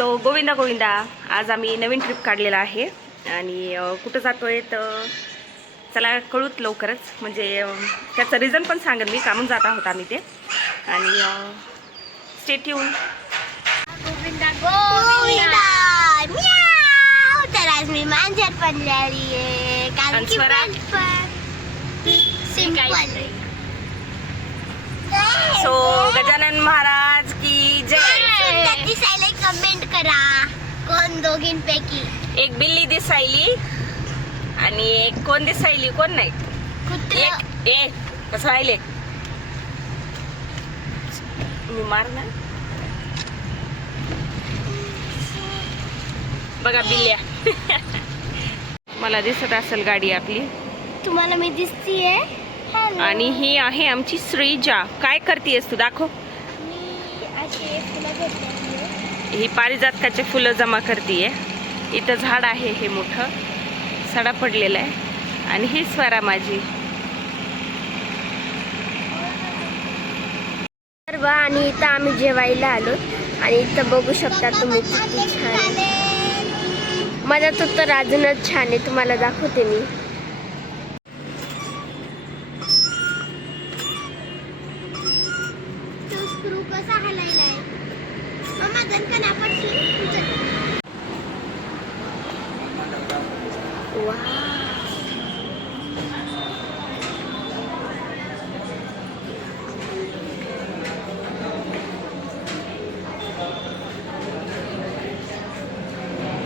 So Govinda Govinda, आज आम्ही नवीन trip काढलेला आहे आणि कुठं जातोय तर चला कळूत लवकरच, म्हणजे त्याचं रिझन पण सांगेन मी, कामून जात आहोत आम्ही ते. आणि स्टे ट्यून. गोविंदा गोविंदा म्याव. तर आज मी मांजर बनलेली आहे कारण की सिंपल. सो गजानन महाराज की जय. दिसायला कमेंट करा कोण दोघींपैकी एक बिल्ली दिसायली आणि एक कोण दिसायली, कोण नाही. कुत्र. ए कसं राहिले मी मार ना. बघा बिल्ल्या. मला दिसत असेल गाडी आपली. तुम्हाला मी दिसतीये. आणि ही आहे आमची श्रीजा. काय करतेस तू, दाखव. मी अशी फुलं घेतली. ही पारिजातकाचे फुलं जमा करतेय. इथं झाड आहे हे मोठं, सडा पडलेला आहे. आणि ही स्वरा माझी. आणि इथं आम्ही जेवायला आलो आणि इथं बघू शकता तुम्ही किती छान. माझा तर अजूनच छान आहे, तुम्हाला दाखवते मी. कसा हलायला आहे मम्मा, दणकन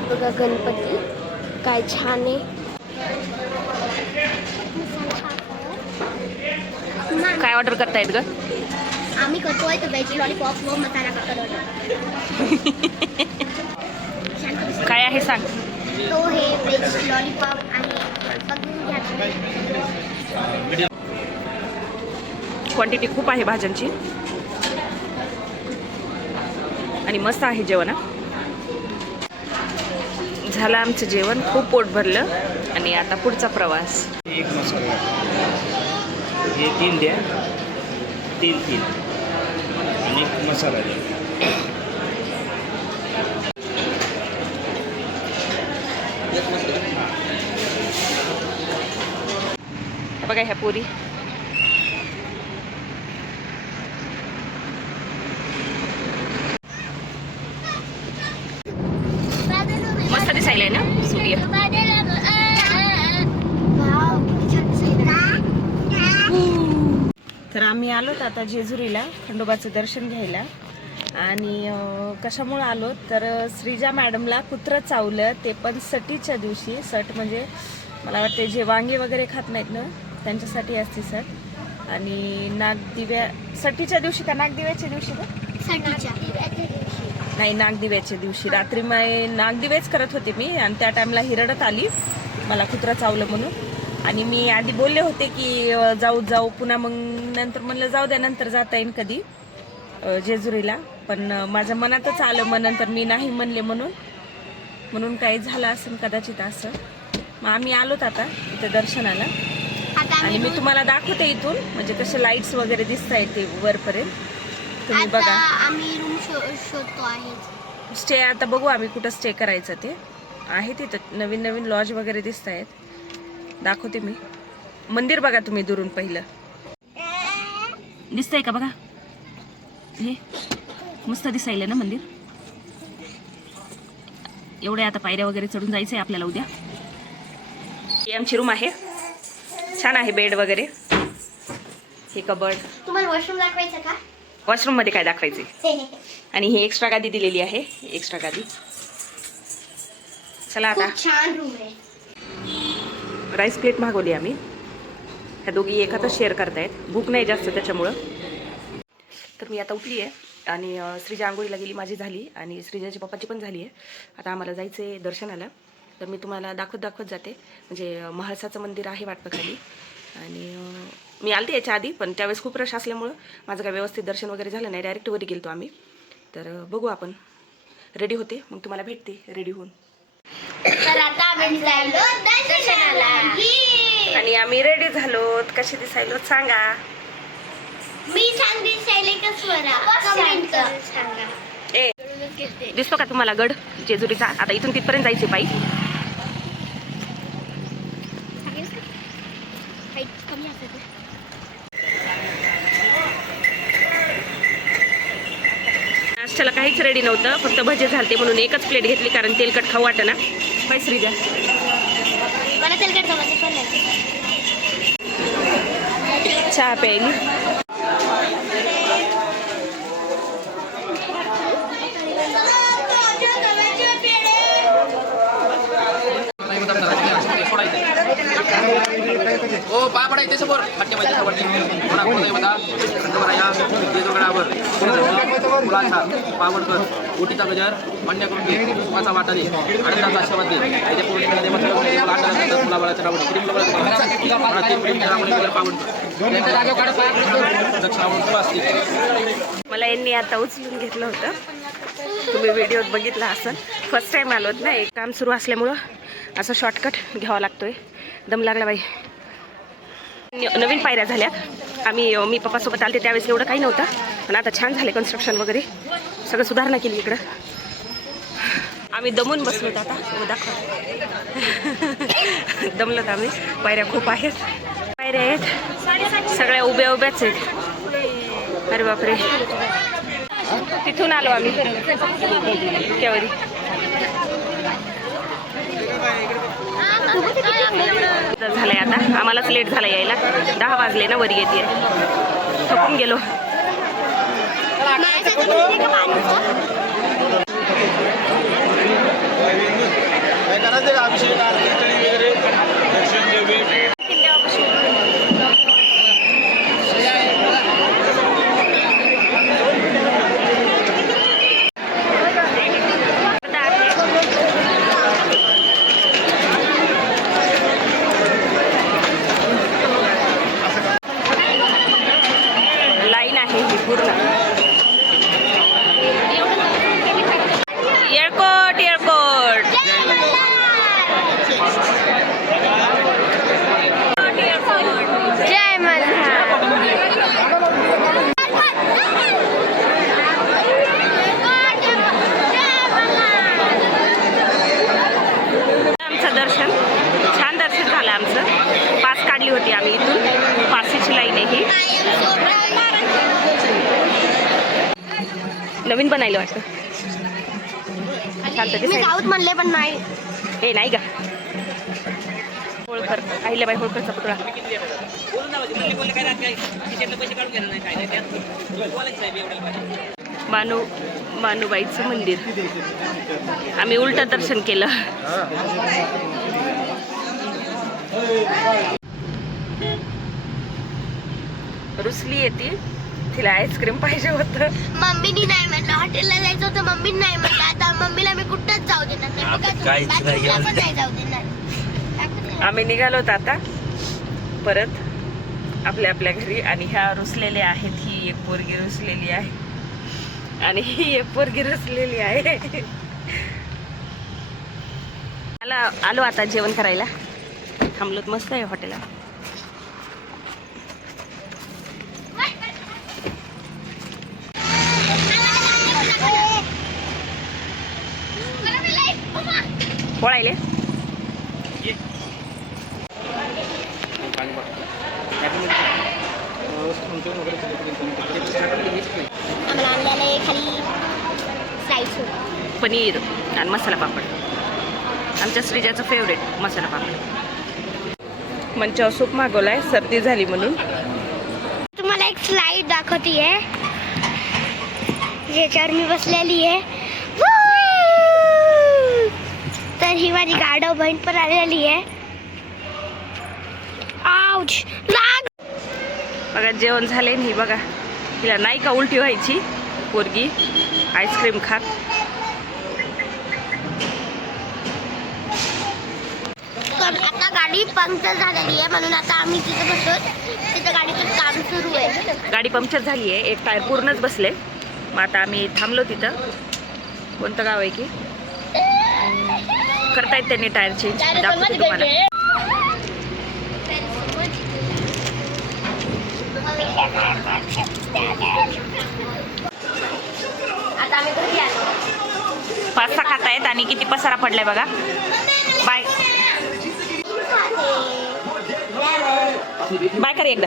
बघा गणपती काय छान आहे. काय ऑर्डर करतायत ग? आम्ही करतोय तर व्हेज लॉलीपॉप व मसाला पापड. काय आहे सांग. तो हे व्हेज लॉलीपॉप आहे. बघून घ्या. क्वांटिटी खूप आहे भाज्यांची आणि मस्त आहे जेवण. झालं आमचं जेवण, खूप पोट भरलं आणि आता पुढचा प्रवास. एक मसाला हे 3 द्या, 3 आणि एक मसाला द्या. बघा ह्या पुरी. मस्त दिसायलाय ना सूर्य. तर आम्ही आलोत आता जेजुरीला खंडोबाचं दर्शन घ्यायला. आणि कशामुळे आलो तर श्रीजा मॅडमला कुत्रं चावलं, ते पण सटीच्या दिवशी. सट म्हणजे मला वाटते जे वांगे वगैरे खात नाहीत ना त्यांच्यासाठी असते सट. आणि नागदिव्या सटीच्या दिवशी का नागदिव्याच्या दिवशी नाही, नागदिव्याच्या दिवशी रात्री नागदिवेच करत होते मी आणि त्या टाइमला ही रडत आली मला कुत्रं चावलं म्हणून. आणि मी आधी बोलले होते की जाऊ पुन्हा, मग नंतर म्हणलं जाऊ द्या, नंतर जाता येईल कधी जेजुरीला. पण माझ्या मनातच आलं, मग नंतर मी नाही म्हणले म्हणून काही झालं असेल कदाचित असं. मग आम्ही आलोत आता इथं दर्शनाला. आणि मी तुम्हाला दाखवते इथून, म्हणजे कसे लाईट्स वगैरे दिसत आहेत ते वरपर्यंत. तुम्ही बघा. आम्ही रूम शोधतो आहे. स्टे आता बघू आम्ही कुठं स्टे करायचं ते आहे. तिथं नवीन नवीन लॉज वगैरे दिसत आहेत, दाखवते मी. मंदिर बघा तुम्ही दुरून, पहिलं दिसतंय का बघा. हे मस्त दिसायलं ना मंदिर. एवढ्या आता पायऱ्या वगैरे चढून जायचंय आपल्याला उद्या. ही आमची रूम आहे, छान आहे. बेड वगैरे, हे कबड. तुम्हाला वॉशरूम दाखवायचं का? वॉशरूम मध्ये काय दाखवायचे. आणि ही एक्स्ट्रा गादी दिलेली आहे, एक्स्ट्रा गादी. चला आता. छान रूम आहे. राईस प्लेट मागवली आम्ही. ह्या दोघी एखादं शेअर करतायत, भूक नाही जास्त त्याच्यामुळं. तर मी आता उठली आहे आणि श्रीजा आंघोळीला गेली, माझी झाली आणि श्रीजाची पप्पाची पण झाली आहे. आता आम्हाला जायचं आहे दर्शनाला. तर मी तुम्हाला दाखवत जाते. म्हणजे म्हाळसाचं मंदिर आहे वाटतं खाली. आणि मी आलते याच्या आधी, पण त्यावेळेस खूप रश असल्यामुळं माझं काय व्यवस्थित दर्शन वगैरे झालं नाही. डायरेक्ट वरी गेलतो आम्ही. तर बघू आपण. रेडी होते, मग तुम्हाला भेटते रेडी होऊन. तर आता आम्ही जायलो दर्शनाला. आणि आम्ही रेडी झालो. कसे दिसायलो सांगा. मी छान दिसायले का स्वरा? कमेंट करून सांगा. ए दिसतो का तुम्हाला गड जेजुरीचा? आता इथून तिथपर्यंत जायचे पायी. नाश्त्याला काहीच रेडी नव्हतं, फक्त भजे झालते म्हणून एकच प्लेट घेतली, कारण तेलकट खाऊ वाटना. पैसरी द्या मला तेलकट चहा प्यायली. ओ पाय पडायचे समोर फटके पाहिजे समोर कोणा कोणा बता खंडवराया जेजुगडावर मुलाचा पावडकर उटीचा गजर मान्य करून घे पाचा वाटा दे आनंदाचा आशीर्वाद दे येथे पूर्ण दे मतलब मुलाबाळाचा रावडी किती मुलाबाळा तीन मिनिट रावडी पावडकर दक्षिणावर असते. मला यांनी आता उचलून घेतलं होतं, तुम्ही व्हिडिओत बघितला असेल. फर्स्ट टाइम आलोत ना, एक काम सुरू असल्यामुळं असं शॉर्टकट घ्यावा लागतोय. दम लागला बाई. नवीन पायऱ्या झाल्या. मी पप्पासोबत आलते त्यावेळेस एवढं काही नव्हतं, पण आता छान झाले कन्स्ट्रक्शन वगैरे, सगळं सुधारणा केली इकडं. आम्ही दमून बसलोत आता. दाखवा दमलोत आम्ही. पायऱ्या खूप आहेत, पायऱ्या आहेत सगळ्या उभ्या उभ्याच आहेत. अरे बापरे, तिथून आलो आम्ही केवरी. झालंय आता, आम्हालाच लेट झाला यायला. 10 वाजले ना, वरी येते, थकून गेलो. लाईन आहे ही पूर्ण. एअरपोर्ट एअरपोर्ट जय मल्हार. आमचं दर्शन छान दर्शन झालं आमचं. पास काढली होती आम्ही इथून, पासीची लाईन आहे ही. नवीन बनायला वाटतं. छान तर मी दिसायला. साऊथ म्हणले पण नाही. हे नाही का होळकर, अहिल्याबाई होळकरचा पुतळा. मानुबाईचं मंदिर. आम्ही उलटं दर्शन केलं. रुसली येते, तिला आईस्क्रीम पाहिजे होतं. मम्मीनी नाही म्हणलं, हॉटेलला जायचं होतं, मम्मीनी नाही म्हणलं. आता मम्मीला मी कुठंच जाऊ देणार नाही. बाथरूमला पण नाही जाऊ देणार. आम्ही निघालोत आता परत आपल्या आपल्या घरी. आणि ह्या रुसलेल्या आहेत. ही एक पोरगी रुसलेली आहे आणि ही एक पोरगी रुसलेली आहे. आलो आता जेवण करायला. थांबलोत, मस्त आहे हॉटेलला. पोळायले आम्हाला आणलेलं आहे खाली स्लाइस पनीर आणि मसाला पापड. आमच्या श्रीजाचं फेवरेट मसाला पापड. मंचावर सूप मागवलाय, सर्दी झाली म्हणून. तुम्हाला एक स्लाइड दाखवते ज्याच्यावर मी बसलेली आहे. तर ही माझी गाढव बहीण पण आलेली आहे. आउच लाग. बघा जेवण झाले. ही बघा, तिला नाही का उलटी व्हायची पोरगी आईस्क्रीम खात. आता गाडी पंक्चर झालेली आहे म्हणून आता आम्ही तिथे बसतो. तिथे गाडीचं काम सुरू आहे. गाडी पंक्चर झाली आहे, एक टायर पूर्णच बसले. मग आता आम्ही थांबलो तिथं. कोणतं गाव आहे की करतायत त्यांनी टायर चेंज. दाखवते तुम्हाला. आता आम्ही घरी आलो. पास्ता खातायत आणि किती पसारा पडलाय बघा. बाय बाय कर एकदा.